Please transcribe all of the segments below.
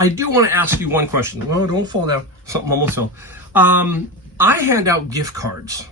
I do want to ask you one question. Well, don't fall down. Something almost fell. I hand out gift cards.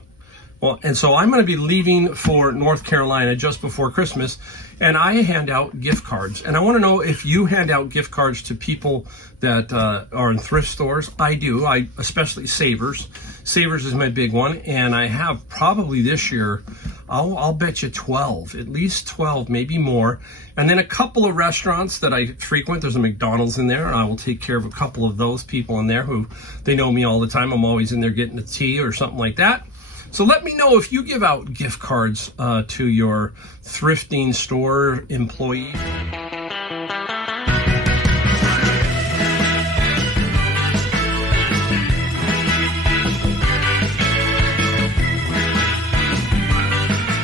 Well, and so I'm going to be leaving for North Carolina just before Christmas, and I hand out gift cards. And I want to know if you hand out gift cards to people that are in thrift stores. I do. Especially Savers. Savers is my big one, and I have probably this year, I'll bet you 12, at least 12, maybe more. And then a couple of restaurants that I frequent. There's a McDonald's in there, and I will take care of a couple of those people in there who, they know me all the time. I'm always in there getting a tea or something like that. So let me know if you give out gift cards to your thrifting store employees.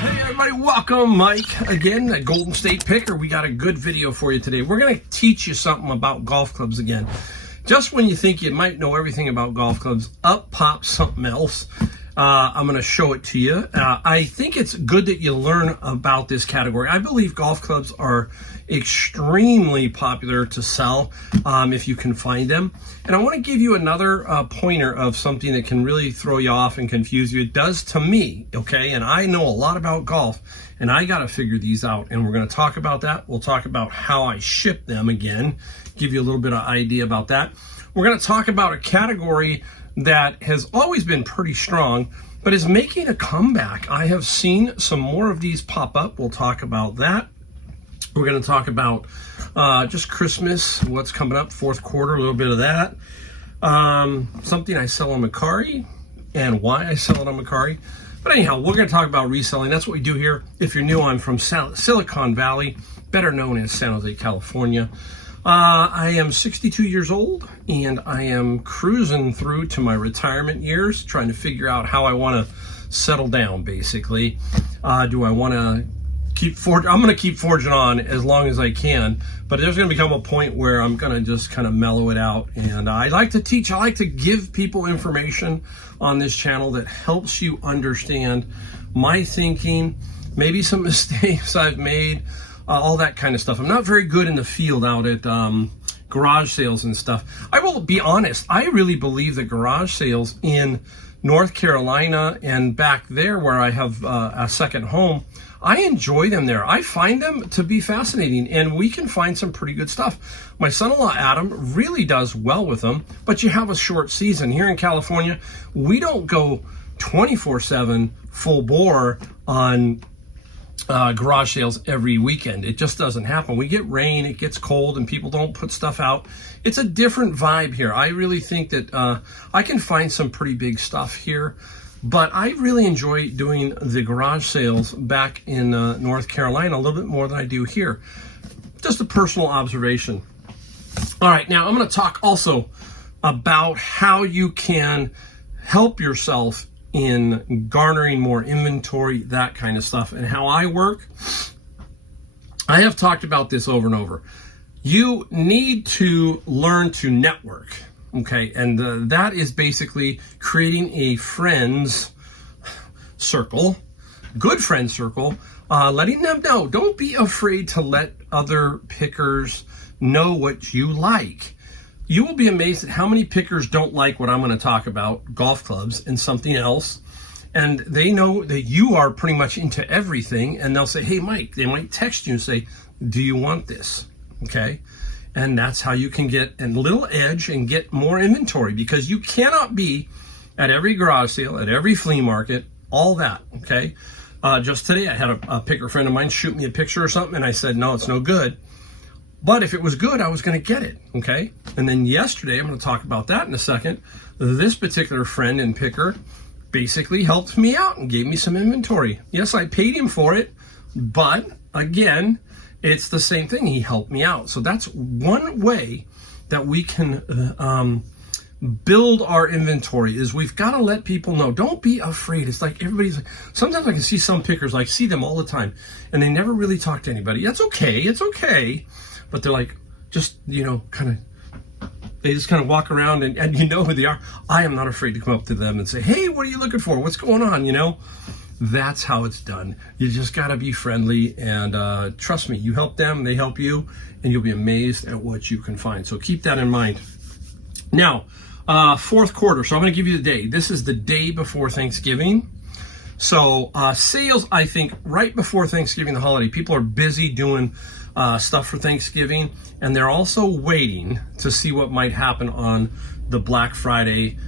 Hey everybody, welcome. Mike again, at Golden State Picker. We got a good video for you today. We're going to teach you something about golf clubs again. Just when you think you might know everything about golf clubs, up pops something else. I'm going to show it to you. I think it's good that you learn about this category. I believe golf clubs are extremely popular to sell if you can find them. And I want to give you another pointer of something that can really throw you off and confuse you. It does to me, okay? And I know a lot about golf, and I got to figure these out. And we're going to talk about that. We'll talk about how I ship them again, give you a little bit of idea about that. We're going to talk about a category that has always been pretty strong, but is making a comeback. I have seen some more of these pop up. We'll talk about that. We're going to talk about just Christmas, what's coming up, fourth quarter, a little bit of that. Something I sell on Mercari and why I sell it on Mercari. But anyhow, we're going to talk about reselling. That's what we do here. If you're new, I'm from Silicon Valley, better known as San Jose, California. I am 62 years old, and I am cruising through to my retirement years, trying to figure out how I want to settle down, basically. Do I want to keep forging? I'm going to keep forging on as long as I can, but there's going to become a point where I'm going to just kind of mellow it out. And I like to teach. I like to give people information on this channel that helps you understand my thinking, maybe some mistakes I've made, all that kind of stuff. I'm not very good in the field out at garage sales and stuff. I will be honest, I really believe that garage sales in North Carolina and back there where I have a second home, I enjoy them there. I find them to be fascinating, and we can find some pretty good stuff. My son-in-law Adam really does well with them, but you have a short season. Here in California, we don't go 24/7 full bore on garage sales every weekend. It just doesn't happen. We get rain, it gets cold, and people don't put stuff out. It's a different vibe here. I really think that I can find some pretty big stuff here, but I really enjoy doing the garage sales back in North Carolina a little bit more than I do here. Just a personal observation. All right, now I'm going to talk also about how you can help yourself in garnering more inventory, that kind of stuff, and how I work. I have talked about this over and over. You need to learn to network, okay? And that is basically creating a friends circle, good friend circle, letting them know. Don't be afraid to let other pickers know what you like. You will be amazed at how many pickers don't like what I'm going to talk about, golf clubs and something else. And they know that you are pretty much into everything. And they'll say, hey, Mike, they might text you and say, do you want this? Okay. And that's how you can get a little edge and get more inventory, because you cannot be at every garage sale, at every flea market, all that. Okay. Just today, I had a picker friend of mine shoot me a picture or something, and I said, no, it's no good. But if it was good, I was going to get it, okay? And then yesterday, I'm going to talk about that in a second, this particular friend and picker basically helped me out and gave me some inventory. Yes, I paid him for it, but again, it's the same thing. He helped me out. So that's one way that we can build our inventory, is we've got to let people know. Don't be afraid. It's like everybody's like, sometimes I can see some pickers, like see them all the time, and they never really talk to anybody. That's okay. It's okay. But they're like, just, they just kind of walk around and you know who they are. I am not afraid to come up to them and say, hey, what are you looking for? What's going on? That's how it's done. You just got to be friendly, and trust me, you help them, they help you, and you'll be amazed at what you can find. So keep that in mind. Now, fourth quarter. So I'm going to give you the day. This is the day before Thanksgiving. So sales, I think, right before Thanksgiving, the holiday, people are busy doing stuff for Thanksgiving, and they're also waiting to see what might happen on the Black Friday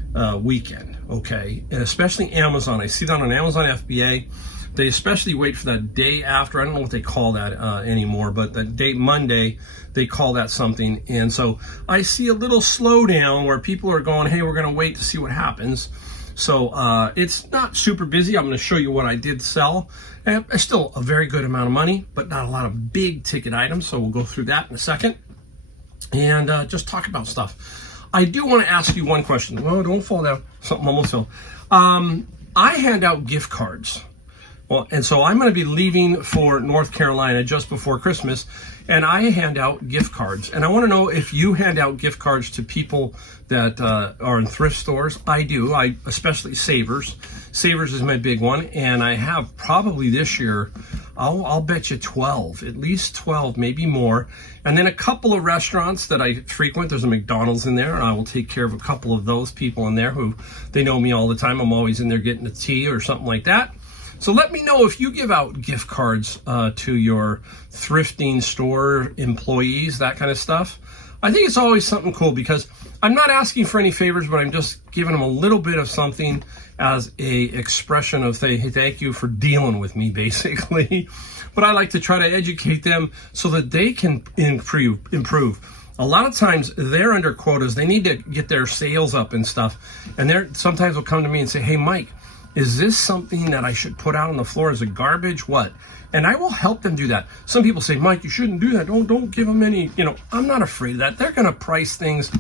weekend, okay? And especially Amazon. I see that on Amazon FBA. They especially wait for that day after. I don't know what they call that anymore, but that day, Monday, they call that something. And so I see a little slowdown where people are going, hey, we're going to wait to see what happens. So it's not super busy. I'm going to show you what I did sell. And it's still a very good amount of money, but not a lot of big ticket items. So we'll go through that in a second and just talk about stuff. I do want to ask you one question. Well, don't fall down. Something almost fell. I hand out gift cards. Well, and so I'm going to be leaving for North Carolina just before Christmas, and I hand out gift cards. And I want to know if you hand out gift cards to people that are in thrift stores. I do. Especially Savers. Savers is my big one, and I have probably this year, I'll bet you 12, at least 12, maybe more. And then a couple of restaurants that I frequent. There's a McDonald's in there, and I will take care of a couple of those people in there who, they know me all the time. I'm always in there getting a tea or something like that. So let me know if you give out gift cards to your thrifting store employees, that kind of stuff. I think it's always something cool because I'm not asking for any favors, but I'm just giving them a little bit of something as a expression of hey, thank you for dealing with me, basically. But I like to try to educate them so that they can improve. A lot of times they're under quotas. They need to get their sales up and stuff. And they're sometimes will come to me and say, hey, Mike, is this something that I should put out on the floor as a garbage? What? And I will help them do that. Some people say, Mike, you shouldn't do that. Don't give them any, I'm not afraid of that. They're going to price things.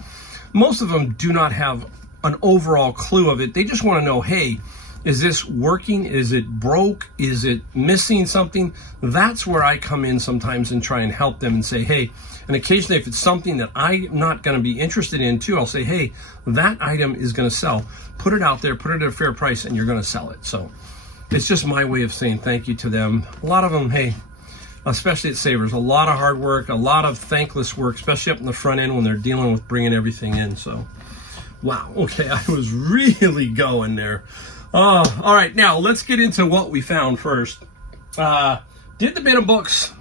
Most of them do not have an overall clue of it. They just want to know, hey, is this working? Is it broke? Is it missing something? That's where I come in sometimes and try and help them and say, hey, and occasionally if it's something that I'm not going to be interested in too, I'll say, hey, that item is going to sell. Put it out there, put it at a fair price, and you're going to sell it. So it's just my way of saying thank you to them. A lot of them, hey, especially at Savers, a lot of hard work, a lot of thankless work, especially up in the front end when they're dealing with bringing everything in. So, wow, okay, I was really going there. All right, now let's get into what we found first. Did the bin of books.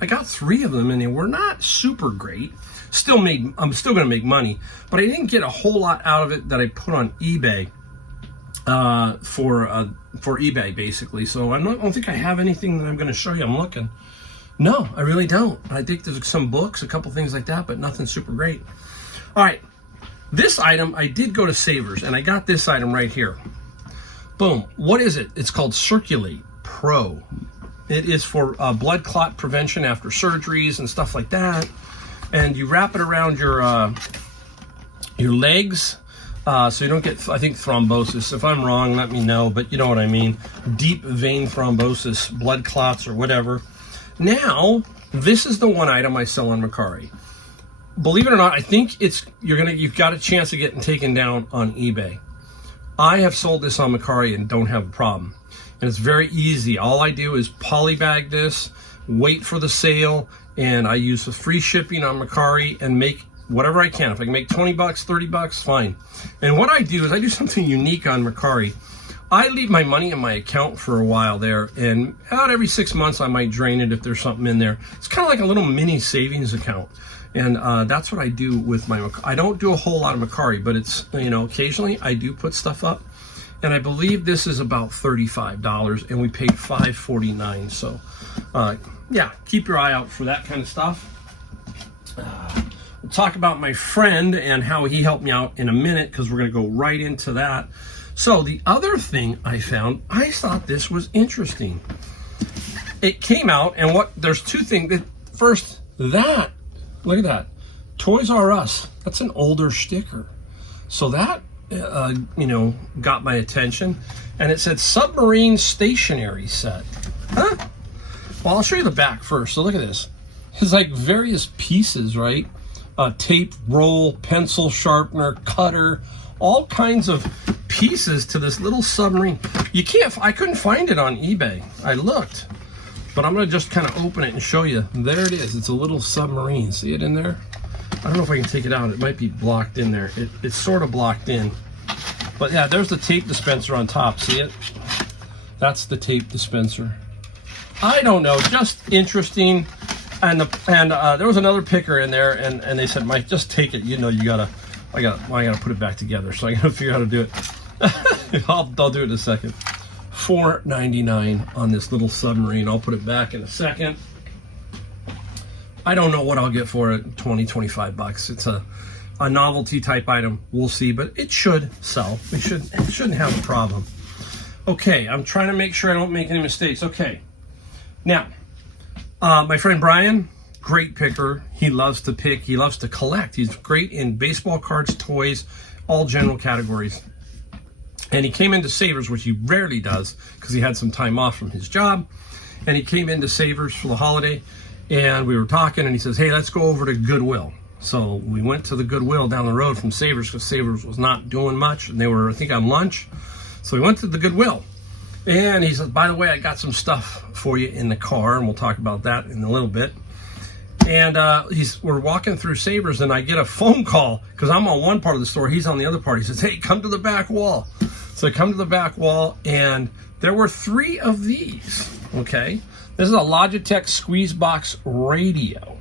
I got 3 of them, and they were not super great. I'm still going to make money, but I didn't get a whole lot out of it that I put on eBay for eBay, basically. So I don't think I have anything that I'm going to show you. I'm looking. No, I really don't. I think there's some books, a couple things like that, but nothing super great. All right, this item, I did go to Savers, and I got this item right here. Boom. What is it? It's called Circulate Pro. It is for blood clot prevention after surgeries and stuff like that. And you wrap it around your legs so you don't get, I think, thrombosis. If I'm wrong, let me know, but you know what I mean. Deep vein thrombosis, blood clots or whatever. Now, this is the one item I sell on Mercari. Believe it or not, I think you've got a chance of getting taken down on eBay. I have sold this on Mercari and don't have a problem. And it's very easy. All I do is polybag this, wait for the sale, and I use the free shipping on Mercari and make whatever I can. If I can make 20 bucks, 30 bucks, fine. And what I do is I do something unique on Mercari. I leave my money in my account for a while there, and about every 6 months I might drain it if there's something in there. It's kind of like a little mini savings account. And that's what I do with my Mercari. I don't do a whole lot of Mercari, but it's, occasionally I do put stuff up. And I believe this is about $35, and we paid $5.49. So, yeah, keep your eye out for that kind of stuff. We'll talk about my friend and how he helped me out in a minute, because we're going to go right into that. So the other thing I found, I thought this was interesting. It came out, and there's 2 things. First, look at that. Toys R Us. That's an older sticker. So that got my attention, and it said submarine stationery set. Huh? Well, I'll show you the back first. So look at this. It's like various pieces, right? Tape, roll, pencil sharpener, cutter, all kinds of pieces to this little submarine. I couldn't find it on eBay. I looked, but I'm gonna just kind of open it and show you. There it is. It's a little submarine. See it in there? I don't know if I can take it out. It might be blocked in there. It's sort of blocked in. But yeah, there's the tape dispenser on top. See it? That's the tape dispenser. I don't know, just interesting. And there was another picker in there, and they said, Mike, just take it. You know, I gotta put it back together. So I gotta figure out how to do it. I'll do it in a second. $4.99 on this little submarine. I'll put it back in a second. I don't know what I'll get for it. 25 bucks. It's a novelty type item. We'll see, but it should sell. It shouldn't have a problem. Okay, I'm trying to make sure I don't make any mistakes. Okay, now my friend Brian, great picker. He loves to pick. He loves to collect. He's great in baseball cards, toys, all general categories. And he came into Savers, which he rarely does because he had some time off from his job. And he came into Savers for the holiday. And we were talking, and he says, hey, let's go over to Goodwill. So we went to the Goodwill down the road from Savers because Savers was not doing much, and they were, I think, on lunch. So we went to the Goodwill. And he says, by the way, I got some stuff for you in the car, and we'll talk about that in a little bit. And we're walking through Savers, and I get a phone call because I'm on one part of the store. He's on the other part. He says, hey, come to the back wall. So I come to the back wall, and there were 3 of these, okay? This is a Logitech Squeeze Box radio.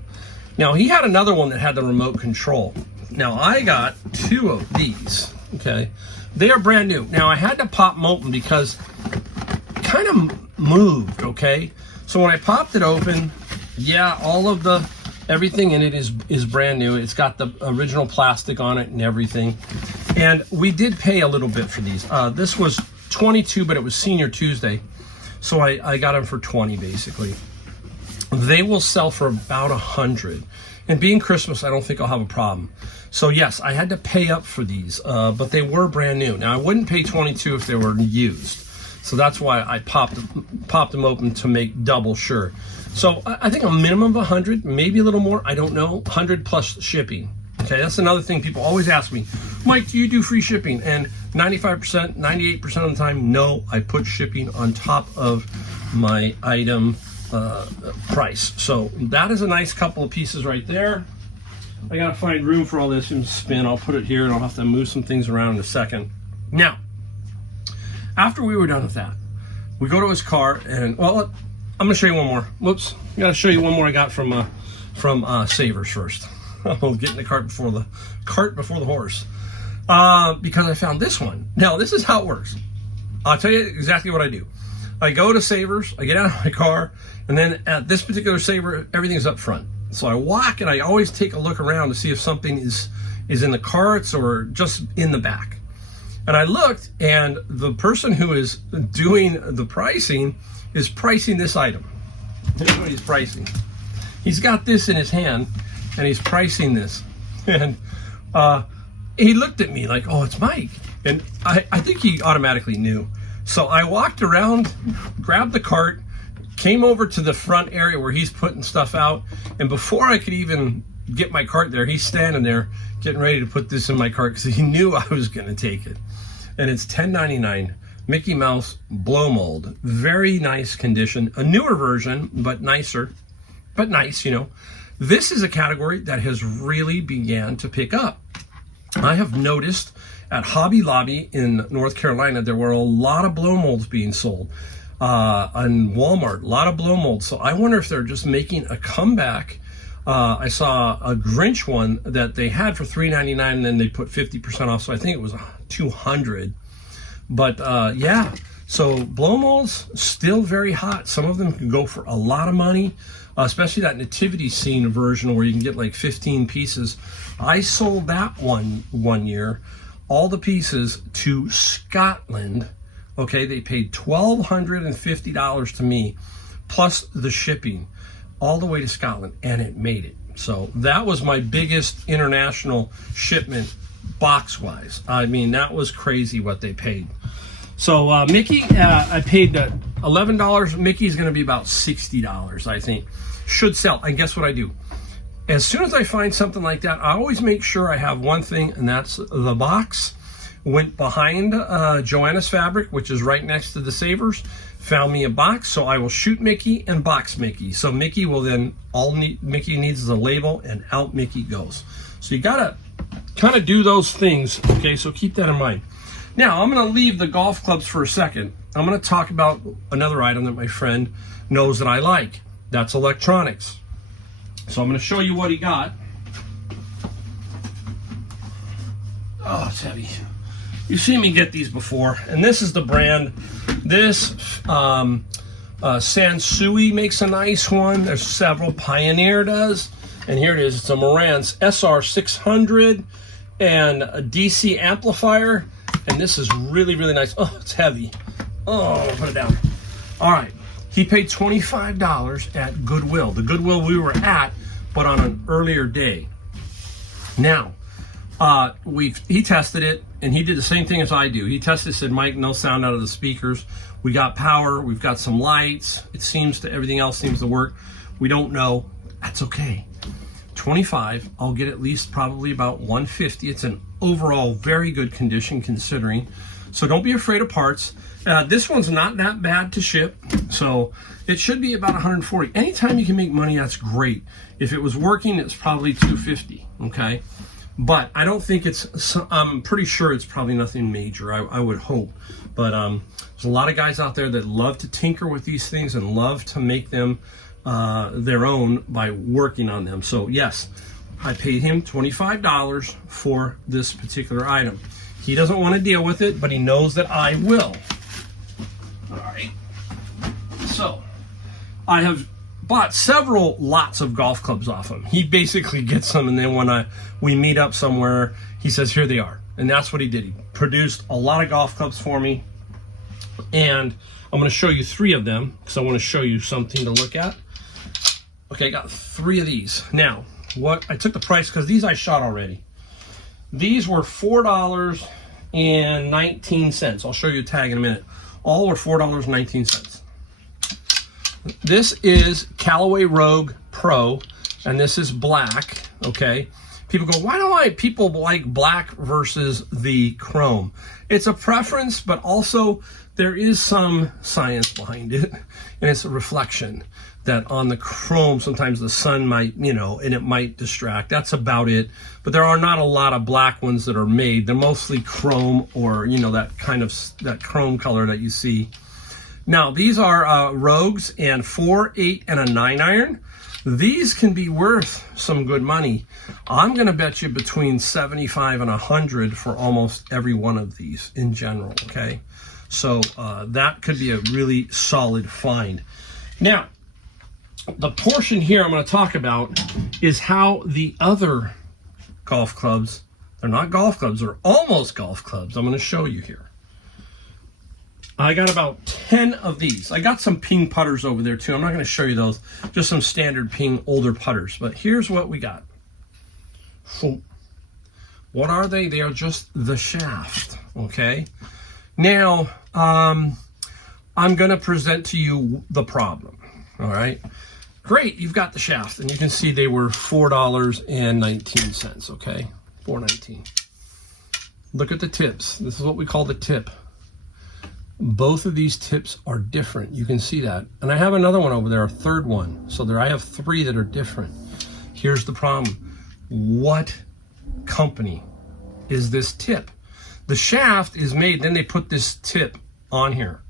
Now, he had another one that had the remote control. Now, I got 2 of these, okay? They are brand new. Now, I had to pop them open because it kind of moved, okay? So when I popped it open, yeah, all of everything in it is brand new. It's got the original plastic on it and everything. And we did pay a little bit for these. This was $22, but it was Senior Tuesday. So I got them for $20, basically. They will sell for about $100. And being Christmas, I don't think I'll have a problem. So yes, I had to pay up for these, but they were brand new. Now I wouldn't pay $22 if they were used. So that's why I popped them open to make double sure. So I think a minimum of $100, maybe a little more. I don't know. $100 plus shipping. Okay, that's another thing people always ask me, Mike, do you do free shipping? And 95%, 98% of the time, no, I put shipping on top of my item price. So that is a nice couple of pieces right there. I gotta find room for all this and spin. I'll put it here and I'll have to move some things around in a second. Now, after we were done with that, we go to his car and, well, I'm gonna show you one more. Whoops, I gotta show you one more I got from Savers first. I'll get in the cart before the horse. Because I found this one. Now, this is how it works. I'll tell you exactly what I do. I go to Savers, I get out of my car, and then at this particular Saver, everything's up front. So I walk and I always take a look around to see if something is in the carts or just in the back. And I looked, and the person who is doing the pricing is pricing this item. Here's what he's pricing. He's got this in his hand, and he's pricing this. And he looked at me like, oh, it's Mike. And I think he automatically knew. So I walked around, grabbed the cart, came over to the front area where he's putting stuff out. And before I could even get my cart there, he's standing there getting ready to put this in my cart because he knew I was going to take it. And it's $10.99 Mickey Mouse blow mold. Very nice condition. A newer version, but nicer. But nice, you know. This is a category that has really began to pick up. I have noticed at Hobby Lobby in North Carolina, there were a lot of blow molds being sold. On Walmart, a lot of blow molds. So I wonder if they're just making a comeback. I saw a Grinch one that they had for $3.99 and then they put 50% off. So I think it was $200. But yeah, so blow molds still very hot. Some of them can go for a lot of money, especially that nativity scene version where you can get like 15 pieces. I sold that one year, all the pieces to Scotland. Okay, they paid $1,250 to me, plus the shipping, all the way to Scotland, and it made it. So that was my biggest international shipment box-wise. I mean, that was crazy what they paid. So Mickey, I paid $11. Mickey's going to be about $60, I think. Should sell. And guess what I do? As soon as I find something like that, I always make sure I have one thing, and that's the box. Went behind Joanna's Fabric, which is right next to the Savers, found me a box, so I will shoot Mickey and box Mickey. So Mickey will then, Mickey needs is a label, and out Mickey goes. So you gotta kind of do those things, okay? So keep that in mind. Now, I'm gonna leave the golf clubs for a second. I'm gonna talk about another item that my friend knows that I like. That's electronics. So I'm gonna show you what he got. Oh, it's heavy. You've seen me get these before, and this is the brand. This Sansui makes a nice one. There's several. Pioneer does, and here it is. It's a Marantz SR600 and a DC amplifier, and this is really, really nice. Oh, it's heavy. Oh, put it down. All right, he paid $25 at Goodwill, the Goodwill we were at, but on an earlier day. Now, he tested it, and he did the same thing as I do. He tested, said, Mike, no sound out of the speakers. We got power, we've got some lights. Everything else seems to work. We don't know. That's okay. 25, I'll get at least probably about 150. It's an overall very good condition considering. So don't be afraid of parts. This one's not that bad to ship, so it should be about 140. Anytime you can make money, that's great. If it was working, it's probably 250, okay? But I don't think I'm pretty sure it's probably nothing major, I would hope. But there's a lot of guys out there that love to tinker with these things and love to make them their own by working on them. So yes, I paid him $25 for this particular item. He doesn't want to deal with it, but he knows that I will. All right. So I have bought several lots of golf clubs off him. He basically gets them, and then when we meet up somewhere, he says, here they are. And that's what he did. He produced a lot of golf clubs for me, and I'm going to show you 3 of them because I want to show you something to look at. Okay, I got 3 of these. Now, I took the price because these I shot already. These were $4.19. I'll show you a tag in a minute. All were $4.19. This is Callaway Rogue Pro, and this is black, okay? People go, why do people like black versus the chrome? It's a preference, but also there is some science behind it, and it's a reflection that on the chrome, sometimes the sun might, and it might distract. That's about it. But there are not a lot of black ones that are made. They're mostly chrome or, that chrome color that you see. Now, these are Rogues and 4, 8, and a 9 iron. These can be worth some good money. I'm going to bet you between 75 and 100 for almost every one of these in general, okay? So that could be a really solid find. Now, the portion here I'm going to talk about is how the other golf clubs, they're not golf clubs, they're almost golf clubs. I'm going to show you here. I got about 10 of these. I got some ping putters over there too. I'm not going to show you those, just some standard ping older putters. But here's what we got. What are they? They are just the shaft, okay? Now, I'm going to present to you the problem, all right? Great, you've got the shaft, and you can see they were $4.19, okay? $4.19. Look at the tips. This is what we call the tip. Both of these tips are different. You can see that. And I have another one over there, a third one. So there I have 3 that are different. Here's the problem. What company is this tip? The shaft is made, then they put this tip on here,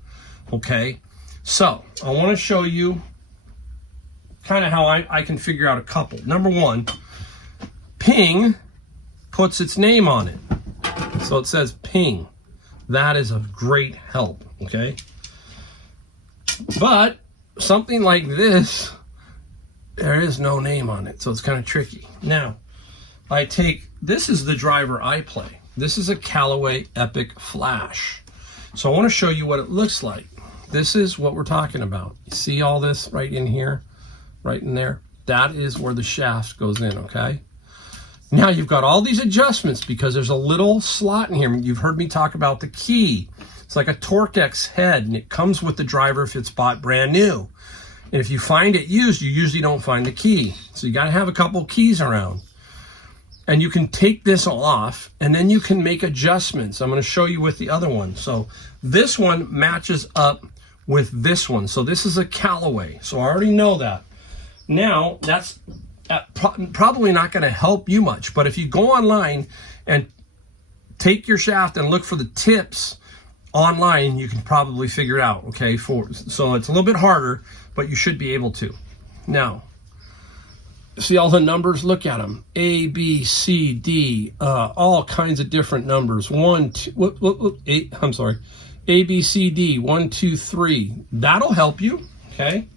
okay? So I want to show you kind of how I can figure out a couple. Number 1, Ping puts its name on it. So it says Ping. That is a great help, okay? But something like this, there is no name on it, so it's kind of tricky. Now, this is the driver I play. This is a Callaway Epic Flash. So I want to show you what it looks like. This is what we're talking about. You see all this right in here, right in there? That is where the shaft goes in, okay? Now you've got all these adjustments because there's a little slot in here. You've heard me talk about the key. It's like a Torque-X head, and it comes with the driver if it's bought brand new. And if you find it used, you usually don't find the key. So you got to have a couple keys around. And you can take this off, and then you can make adjustments. I'm going to show you with the other one. So this one matches up with this one. So this is a Callaway. So I already know that. Now, that's probably not going to help you much. But if you go online and take your shaft and look for the tips online, you can probably figure it out, okay? So it's a little bit harder, but you should be able to. Now, see all the numbers? Look at them. A, B, C, D, all kinds of different numbers. 1, 2, 8, I'm sorry. A, B, C, D, 1, 2, 3. That'll help you, okay?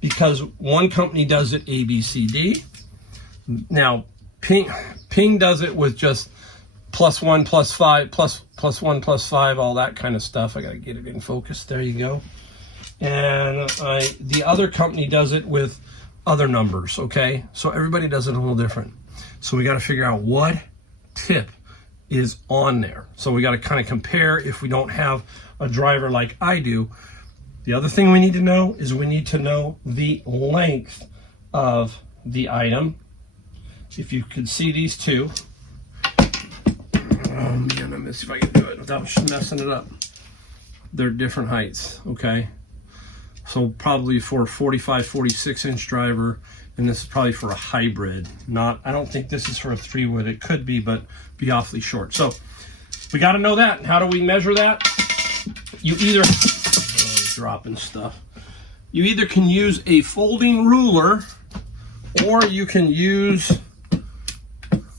Because one company does it A, B, C, D. Now, Ping does it with just +1, +5, +1, +5, all that kind of stuff. I gotta get it in focus. There you go. And the other company does it with other numbers, okay? So everybody does it a little different. So we got to figure out what tip is on there. So we got to kind of compare if we don't have a driver like I do. The other thing we need to know is we need to know the length of the item. If you could see these two. Oh man, let me see if I can do it without messing it up. They're different heights, okay? So probably for a 45, 46-inch driver, and this is probably for a hybrid. I don't think this is for a 3-wood. It could be, but be awfully short. So we got to know that. How do we measure that? You either, dropping stuff. You either can use a folding ruler, or you can use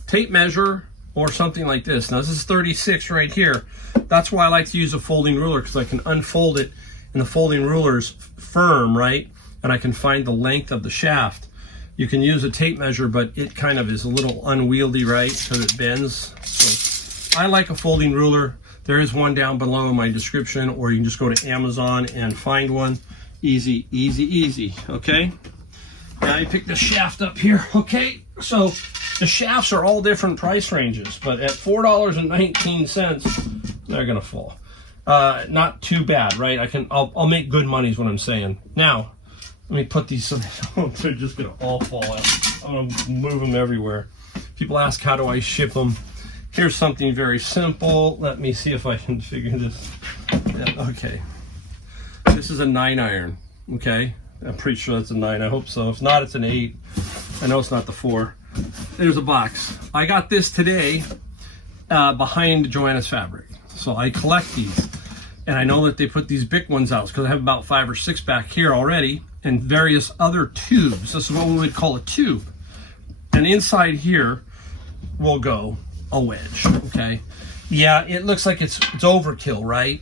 tape measure or something like this. Now this is 36 right here. That's why I like to use a folding ruler, because I can unfold it, and the folding ruler is firm, right? And I can find the length of the shaft. You can use a tape measure, but it kind of is a little unwieldy, right? Because it bends. So I like a folding ruler. There is one down below in my description, or you can just go to Amazon and find one. Easy, easy, easy, okay? Now you pick the shaft up here, okay? So the shafts are all different price ranges, but at $4.19, they're gonna fall. Not too bad, right? I'll make good money is what I'm saying. Now, let me put these so they're just gonna all fall out. I'm gonna move them everywhere. People ask, how do I ship them? Here's something very simple. Let me see if I can figure this. Yeah, okay. This is a 9-iron, okay? I'm pretty sure that's a 9, I hope so. If not, it's an 8. I know it's not the 4. There's a box. I got this today behind Joanna's Fabric. So I collect these, and I know that they put these big ones out because I have about 5 or 6 back here already, and various other tubes. This is what we would call a tube. And inside here will go a wedge, okay? Yeah, it looks like it's overkill, right?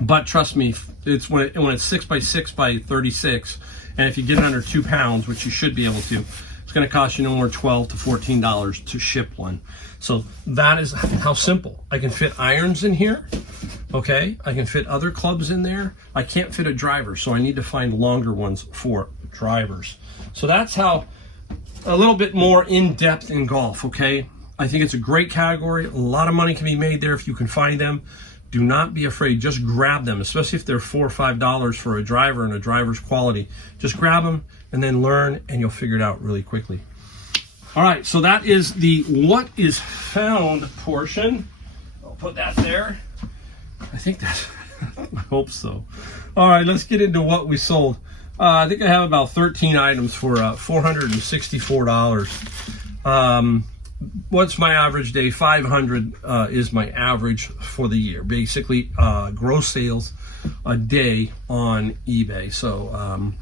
But trust me, it's when it's 6 by 6 by 36, and if you get it under 2 pounds, which you should be able to, it's going to cost you no more $12 to $14 to ship one. So that is how simple. I can fit irons in here, okay? I can fit other clubs in there. I can't fit a driver, so I need to find longer ones for drivers. So that's how, a little bit more in-depth in golf, okay? I think it's a great category. A lot of money can be made there if you can find them. Do not be afraid. Just grab them, especially if they're $4 or $5 for a driver and a driver's quality. Just grab them and then learn, and you'll figure it out really quickly. All right, so that is the what is found portion. I'll put that there. I think that's, I hope so. All right, let's get into what we sold. I think I have about 13 items for $464. What's my average day? 500 is my average for the year. Basically, gross sales a day on eBay. So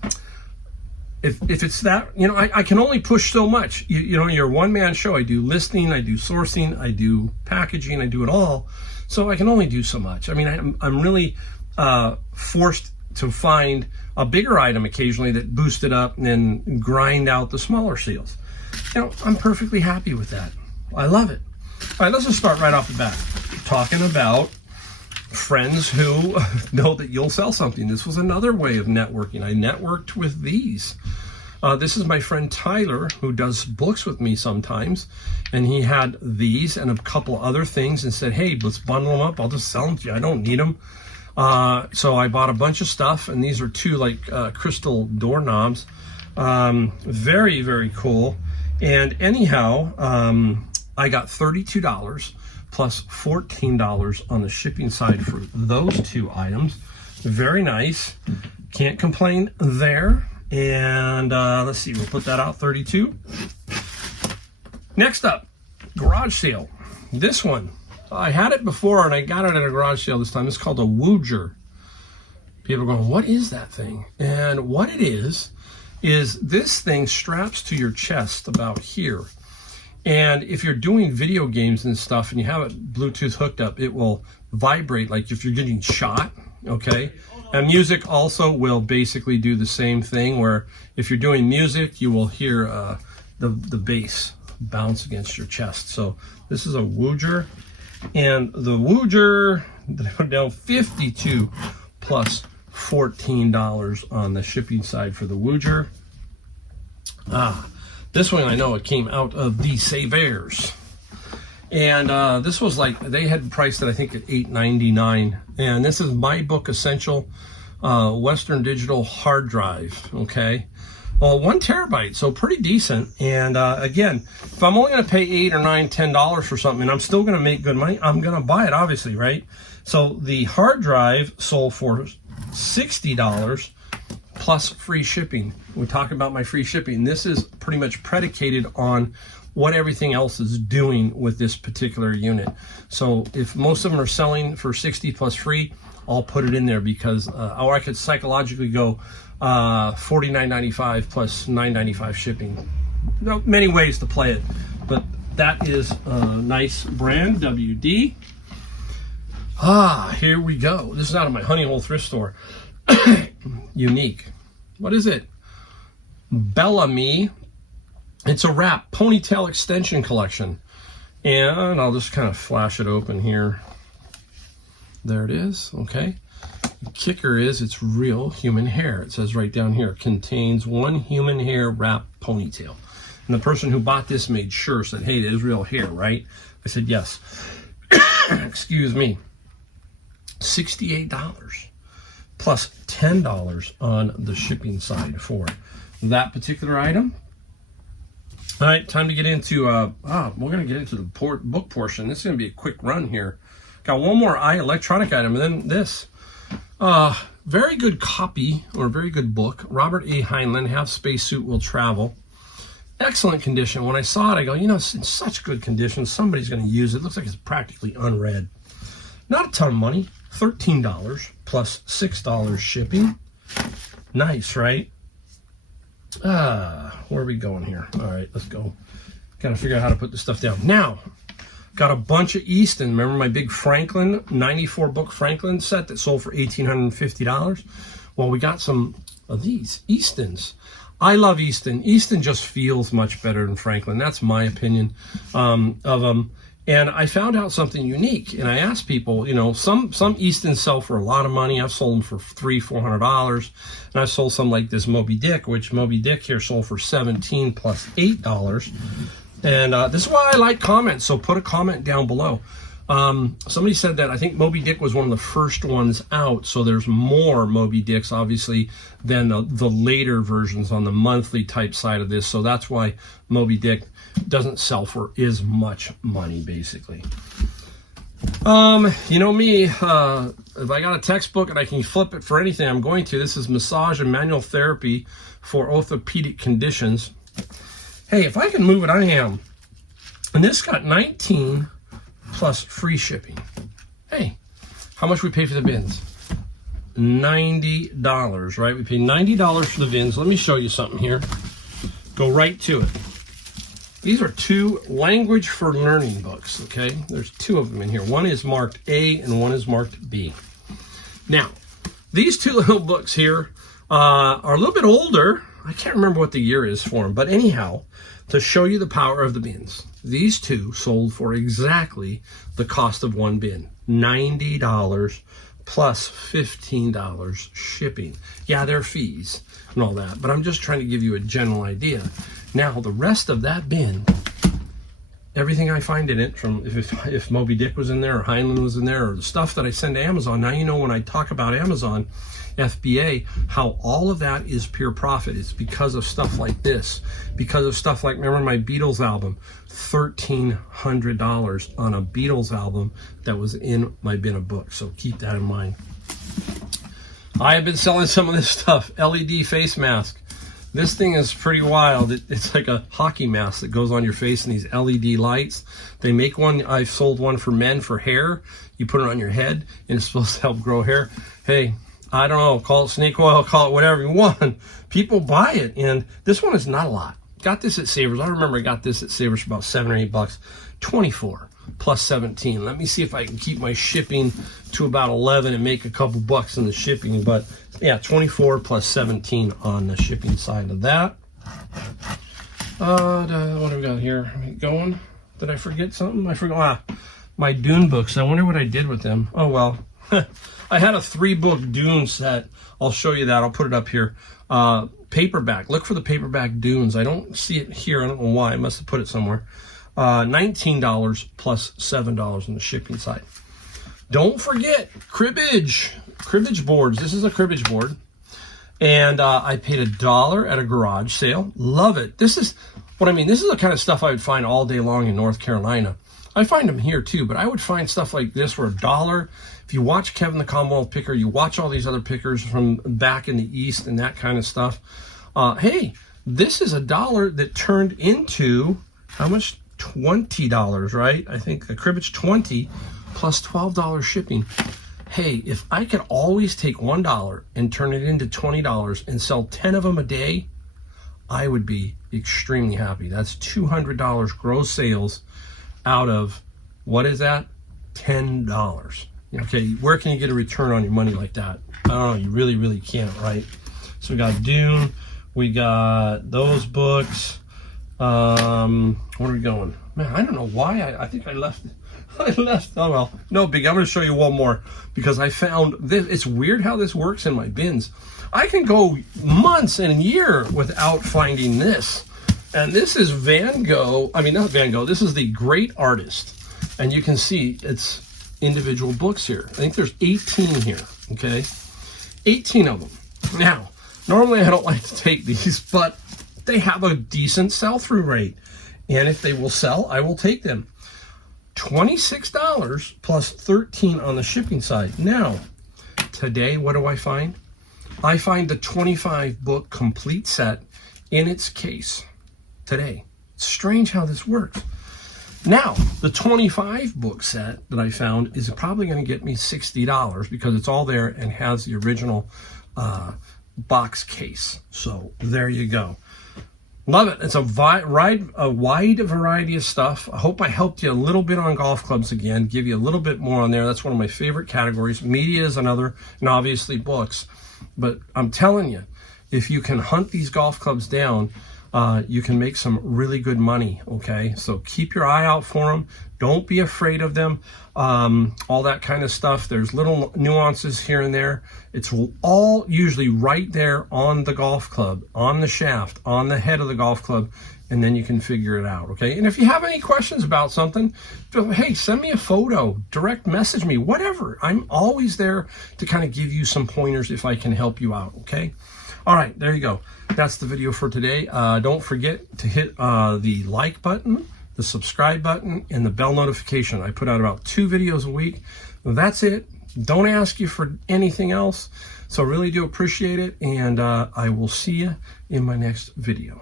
if it's that, you know, I can only push so much. You know, you're a one-man show. I do listing, I do sourcing, I do packaging, I do it all. So I can only do so much. I mean, I'm really forced to find a bigger item occasionally that boost it up and then grind out the smaller sales. You know, I'm perfectly happy with that. I love it. All right, let's just start right off the bat talking about friends who know that you'll sell something. This was another way of networking. I networked with these. This is my friend Tyler, who does books with me sometimes, and he had these and a couple other things and said, hey, let's bundle them up. I'll just sell them to you. I don't need them. So I bought a bunch of stuff, and these are 2 like crystal doorknobs. Very, very cool. And anyhow, I got $32 plus $14 on the shipping side for those two items. Very nice. Can't complain there. And let's see, we'll put that out, 32. Next up, garage sale. This one, I had it before and I got it at a garage sale this time. It's called a Wooger. People are going, what is that thing? And what it is this thing straps to your chest about here. And if you're doing video games and stuff and you have it Bluetooth hooked up, it will vibrate like if you're getting shot, okay? And music also will basically do the same thing, where if you're doing music, you will hear the bass bounce against your chest. So this is a Wooger. And the Wooger, they put down 52 plus $14 on the shipping side for the Wooger. This one I know it came out of the Savers. And this was like, they had priced it I think at $8.99. And this is My Book Essential Western Digital hard drive, okay? Well, 1 terabyte, so pretty decent. And again, if I'm only going to pay $8 or $9, $10 for something, and I'm still going to make good money, I'm going to buy it, obviously, right? So the hard drive sold for $60 plus free shipping. We talk about my free shipping. This is pretty much predicated on what everything else is doing with this particular unit. So if most of them are selling for $60 plus free, I'll put it in there because, or I could psychologically go $49.95 plus $9.95 shipping. There are many ways to play it, but that is a nice brand, WD. Here we go. This is out of my Honey Hole thrift store. Unique. What is it? Bellamy. It's a wrap ponytail extension collection. And I'll just kind of flash it open here. There it is. Okay. The kicker is it's real human hair. It says right down here, contains 1 human hair wrap ponytail. And the person who bought this made sure, said, hey, it is real hair, right? I said, yes. Excuse me. $68 plus $10 on the shipping side for that particular item. All right, time to get into, we're going to get into the book portion. This is going to be a quick run here. Got one more electronic item, and then this. Very good copy, or very good book. Robert A. Heinlein, Half Spacesuit Will Travel. Excellent condition. When I saw it, I go, you know, it's in such good condition. Somebody's going to use it. It looks like it's practically unread. Not a ton of money. $13 plus $6 shipping. Nice, right? Where are we going here? All right, let's go. Got to figure out how to put this stuff down. Now, got a bunch of Easton. Remember my big Franklin, 94 book Franklin set that sold for $1,850? Well, we got some of these Eastons. I love Easton. Easton just feels much better than Franklin. That's my opinion of them. And I found out something unique, and I asked people, you know, some Eastons sell for a lot of money. I've sold them for $300-400, and I've sold some like this Moby Dick, which Moby Dick here sold for $17 plus $8. And this is why I like comments, so put a comment down below. Somebody said that I think Moby Dick was one of the first ones out, so there's more Moby Dicks, obviously, than the later versions on the monthly type side of this, so that's why Moby Dick doesn't sell for as much money, basically. You know me, if I got a textbook and I can flip it for anything, I'm going to. This is Massage and Manual Therapy for Orthopedic Conditions. Hey, if I can move it, I am. And this got 19 plus free shipping. Hey, how much we pay for the bins? $90, right? We pay $90 for the bins. Let me show you something here. Go right to it. These are 2 language for learning books, okay? There's 2 of them in here. One is marked A and one is marked B. Now, these 2 little books here are a little bit older. I can't remember what the year is for them, but anyhow, to show you the power of the bins, these 2 sold for exactly the cost of one bin, $90 plus $15 shipping. Yeah, there are fees and all that, but I'm just trying to give you a general idea. Now, the rest of that bin everything I find in it, from if Moby Dick was in there or Heinlein was in there, or the stuff that I send to Amazon. Now you know when I talk about Amazon FBA, how all of that is pure profit. It's because of stuff like this, because of stuff like, remember my Beatles album, $1,300 on a Beatles album that was in my bin of books. So keep that in mind. I have been selling some of this stuff. LED face mask. This thing is pretty wild. It's like a hockey mask that goes on your face, and these LED lights. They make one, I've sold one for men for hair. You put it on your head, and it's supposed to help grow hair. Hey, I don't know, call it snake oil, call it whatever you want. People buy it, and this one is not a lot. Got this at Savers. I remember I got this at Savers for about $7 or $8. 24 plus 17. Let me see if I can keep my shipping to about 11 and make a couple bucks in the shipping. But yeah, 24 plus 17 on the shipping side of that. What have we got here? Going? Did I forget something? I forgot. My Dune books. I wonder what I did with them. Oh well. I had a 3-book Dune set. I'll show you that. I'll put it up here. Paperback. Look for the paperback Dunes. I don't see it here. I don't know why. I must have put it somewhere. $19 plus $7 on the shipping side. Don't forget cribbage boards. This is a cribbage board, and I paid $1 at a garage sale. Love it. This is what I mean. This is the kind of stuff I would find all day long in North Carolina. I find them here too, but I would find stuff like this for $1. If you watch Kevin the Commonwealth Picker, you watch all these other pickers from back in the East and that kind of stuff. Hey, this is $1 that turned into how much? $20, right? I think the cribbage 20 plus $12 shipping. Hey, if I could always take $1 and turn it into $20 and sell 10 of them a day, I would be extremely happy. That's $200 gross sales out of, what is that? $10. Okay, where can you get a return on your money like that? I don't know, you really, really can't, right? So we got Dune, we got those books. Where are we going? Man, I don't know why. I think I left. Oh well, no big. I'm going to show you one more because I found this. It's weird how this works in my bins. I can go months and a year without finding this. And this is Van Gogh. I mean, not Van Gogh. This is the Great Artist. And you can see it's individual books here. I think there's 18 here. Okay, 18 of them. Now, normally I don't like to take these, but they have a decent sell-through rate, and if they will sell, I will take them. $26 plus 13 on the shipping side. Now, today, what do I find? I find the 25-book complete set in its case today. It's strange how this works. Now, the 25-book set that I found is probably going to get me $60 because it's all there and has the original box case. So there you go. Love it. It's a wide variety of stuff. I hope I helped you a little bit on golf clubs again, give you a little bit more on there. That's one of my favorite categories. Media is another, and obviously books. But I'm telling you, if you can hunt these golf clubs down, you can make some really good money, okay? So keep your eye out for them. Don't be afraid of them. All that kind of stuff. There's little nuances here and there. It's all usually right there on the golf club, on the shaft, on the head of the golf club, and then you can figure it out, okay? And if you have any questions about something, hey, send me a photo, direct message me, whatever. I'm always there to kind of give you some pointers if I can help you out, okay? All right, there you go. That's the video for today. Don't forget to hit the like button, the subscribe button, and the bell notification. I put out about 2 videos a week. That's it. Don't ask you for anything else. So I really do appreciate it, and I will see you in my next video.